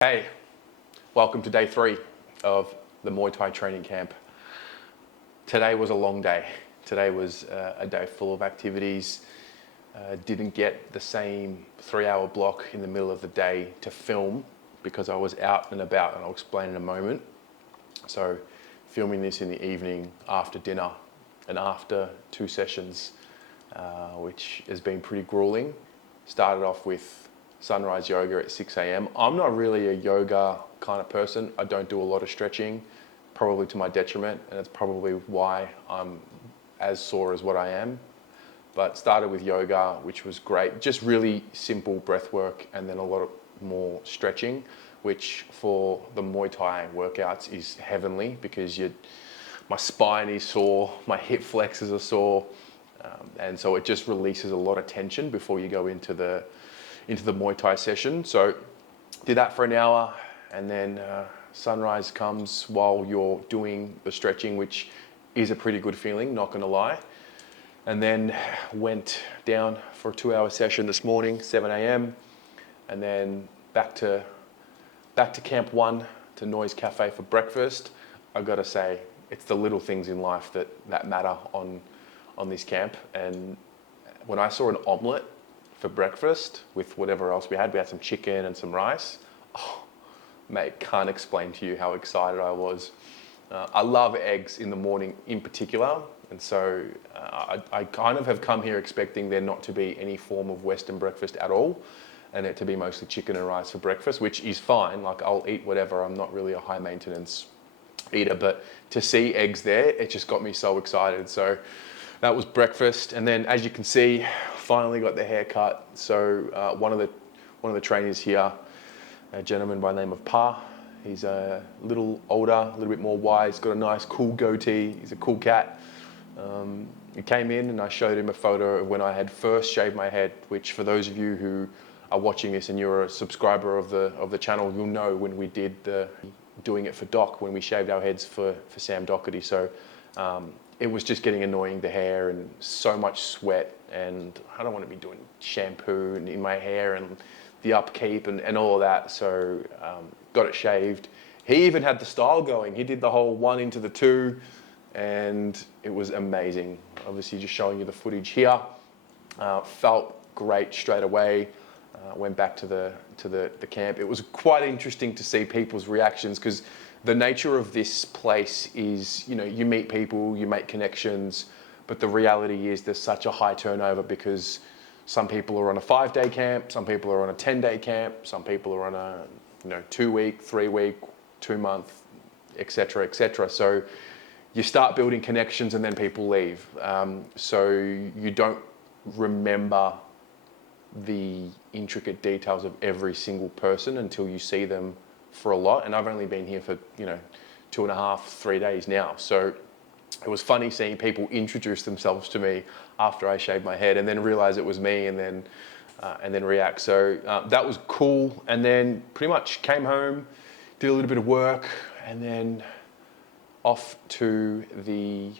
Hey, welcome to day 3 of the Muay Thai training camp. Today was a long day. Today was a day full of activities. Didn't get the same 3-hour block in the middle of the day to film because I was out and about, and I'll explain in a moment. So filming this in the evening after dinner and after 2 sessions, which has been pretty grueling. Started off with sunrise yoga at 6 a.m. I'm not really a yoga kind of person. I don't do a lot of stretching, probably to my detriment, and it's probably why I'm as sore as what I am. But started with yoga, which was great. Just really simple breath work and then a lot more stretching, which for the Muay Thai workouts is heavenly because my spine is sore, my hip flexors are sore, and so it just releases a lot of tension before you go into the Muay Thai session. So did that for an hour, and then sunrise comes while you're doing the stretching, which is a pretty good feeling, not gonna lie. And then went down for a 2-hour session this morning, 7 a.m. and then back to Camp 1 to Noise Cafe for breakfast. I gotta say, it's the little things in life that matter on this camp. And when I saw an omelette for breakfast with whatever else we had some chicken and some rice. Oh, mate, can't explain to you how excited I was. I love eggs in the morning in particular, and so I kind of have come here expecting there not to be any form of Western breakfast at all, and it to be mostly chicken and rice for breakfast, which is fine. Like, I'll eat whatever. I'm not really a high maintenance eater, but to see eggs there, it just got me so excited. So that was breakfast, and then as you can see, finally got the haircut. So one of the trainers here, a gentleman by the name of Pa. He's a little older, a little bit more wise, got a nice cool goatee. He's a cool cat. He came in and I showed him a photo of when I had first shaved my head, which for those of you who are watching this and you're a subscriber of the channel, you'll know when we did doing it for Doc, when we shaved our heads for Sam Doherty. So it was just getting annoying, the hair, and so much sweat, and I don't want to be doing shampoo in my hair and the upkeep and all of that. So got it shaved. He even had the style going. He did the whole 1 into the 2, and it was amazing. Obviously just showing you the footage here. Felt great straight away. Went back to the camp. It was quite interesting to see people's reactions, because the nature of this place is, you meet people, you make connections, but the reality is there's such a high turnover because some people are on a 5-day camp, some people are on a 10-day camp, some people are on a 2-week, 3-week, 2-month, etc., etc. So you start building connections and then people leave. So you don't remember the intricate details of every single person until you see them for a lot. And I've only been here for 2.5, 3 days now. So it was funny seeing people introduce themselves to me after I shaved my head and then realize it was me, and then react. So that was cool. And then pretty much came home, did a little bit of work, and then off to the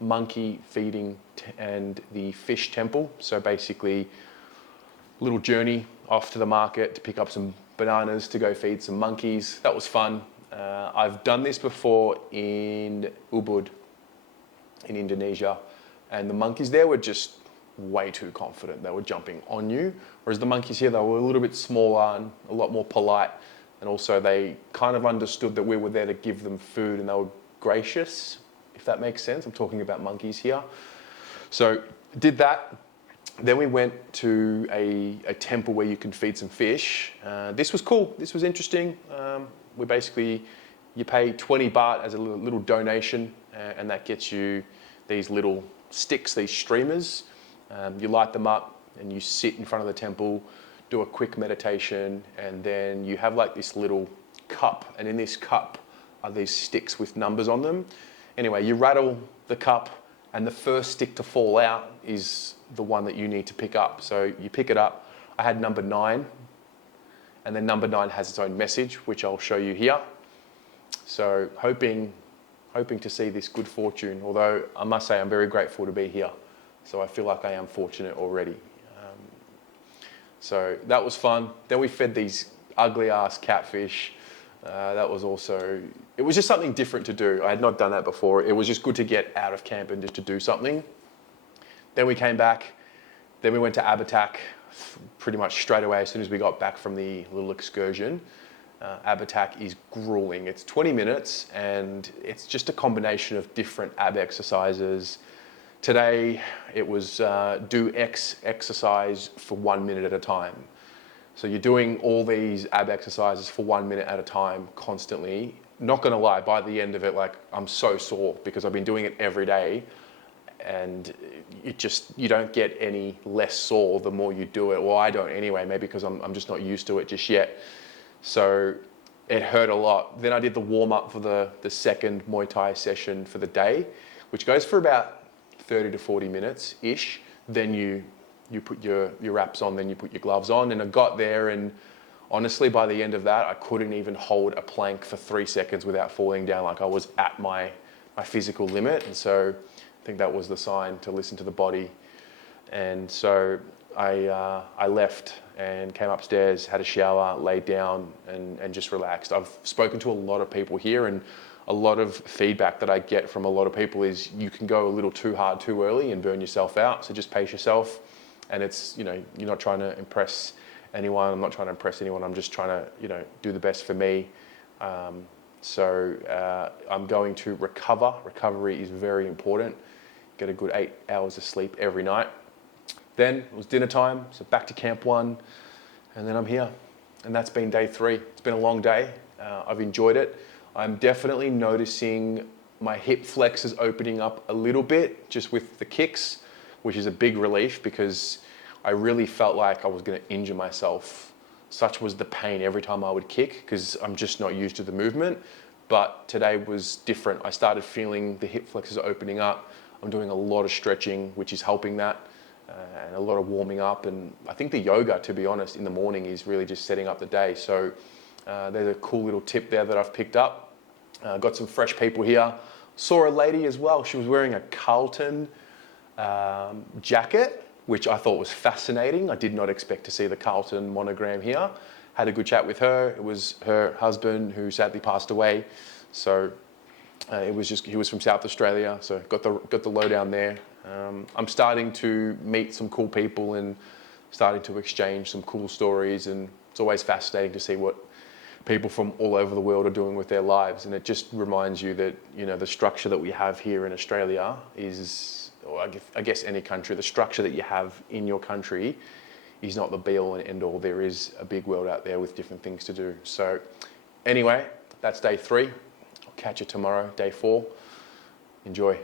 monkey feeding and the fish temple. So basically little journey off to the market to pick up some bananas to go feed some monkeys. That was fun. I've done this before in Ubud in Indonesia, and the monkeys there were just way too confident. They were jumping on you, whereas the monkeys here, they were a little bit smaller and a lot more polite, and also they kind of understood that we were there to give them food, and they were gracious, if that makes sense. I'm talking about monkeys here. So did that. Then we went to a temple where you can feed some fish. This was cool. This was interesting. You pay 20 baht as a little donation, and that gets you these little sticks, these streamers. You light them up and you sit in front of the temple, do a quick meditation, and then you have like this little cup, and in this cup are these sticks with numbers on them. Anyway, you rattle the cup, and the first stick to fall out is the one that you need to pick up. So you pick it up. I had number 9, and then number 9 has its own message, which I'll show you here. So hoping to see this good fortune, although I must say I'm very grateful to be here. So I feel like I am fortunate already. So that was fun. Then we fed these ugly ass catfish. That was also, it was just something different to do. I had not done that before. It was just good to get out of camp and just to do something. Then we came back. Then we went to ABAC pretty much straight away as soon as we got back from the little excursion. ABAC is grueling. It's 20 minutes and it's just a combination of different ab exercises. Today it was do X exercise for 1 minute at a time. So you're doing all these ab exercises for 1 minute at a time constantly. Not gonna lie, by the end of it, like I'm so sore because I've been doing it every day, and you don't get any less sore the more you do it. Well, I don't anyway, maybe because I'm just not used to it just yet. So it hurt a lot. Then I did the warm up for the second Muay Thai session for the day, which goes for about 30 to 40 minutes ish. Then you put your wraps on, then you put your gloves on, and I got there, and honestly by the end of that I couldn't even hold a plank for 3 seconds without falling down. Like I was at my physical limit, and so I think that was the sign to listen to the body. And so I left and came upstairs, had a shower, laid down and just relaxed. I've spoken to a lot of people here, and a lot of feedback that I get from a lot of people is you can go a little too hard too early and burn yourself out. So just pace yourself. And it's, you're not trying to impress anyone. I'm not trying to impress anyone. I'm just trying to, do the best for me. So I'm going to recover. Recovery is very important. Get a good 8 hours of sleep every night. Then it was dinner time, so back to camp 1, and then I'm here. And that's been day 3. It's been a long day. I've enjoyed it. I'm definitely noticing my hip flexors opening up a little bit just with the kicks, which is a big relief because I really felt like I was going to injure myself. Such was the pain every time I would kick because I'm just not used to the movement. But today was different. I started feeling the hip flexors opening up. I'm doing a lot of stretching, which is helping that, and a lot of warming up. And I think the yoga, to be honest, in the morning is really just setting up the day. So there's a cool little tip there that I've picked up. Got some fresh people here. Saw a lady as well. She was wearing a Carlton jacket, which I thought was fascinating. I did not expect to see the Carlton monogram here. Had a good chat with her. It was her husband who sadly passed away. So he was from South Australia. So got the lowdown there. I'm starting to meet some cool people and starting to exchange some cool stories. And it's always fascinating to see what people from all over the world are doing with their lives. And it just reminds you that, the structure that we have here in Australia is, or I guess any country, the structure that you have in your country is not the be all and end all. There is a big world out there with different things to do. So anyway, that's day 3. I'll catch you tomorrow, day 4. Enjoy.